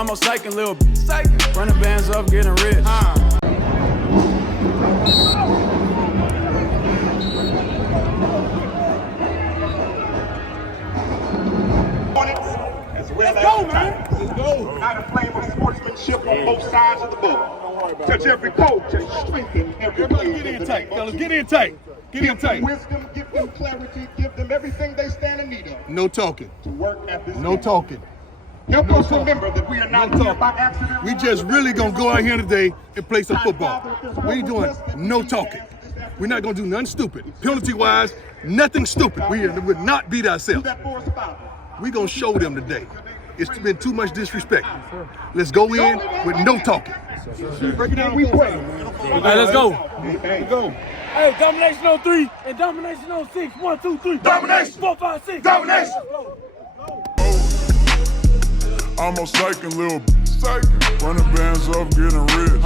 Almost psyching, little psyching. Running bands up, getting rich. Let's go, man. Let's go. Not a flame of sportsmanship on both sides of the boat. Touch every pole to strengthen every Everybody get in tight, fellas. Get in tight. Get in tight. Give them wisdom, give them clarity, give them everything they stand in need of. No talking. To work at this. No talking. Help us remember that we are not here by accident. We just really gonna go out here today and play some football. We ain't doing no talking. We're not gonna do nothing stupid. Penalty-wise, nothing stupid. We would not beat ourselves. We gonna show them today. It's been too much disrespect. Let's go in with no talking. Break it down, we pray. Hey, let's go. Let's go. Hey, domination on 3 and domination on 6. 1, 2, 3. Domination. 4, 5, 6. Domination. Almost psyching, little psyching. Running bands up, getting rich.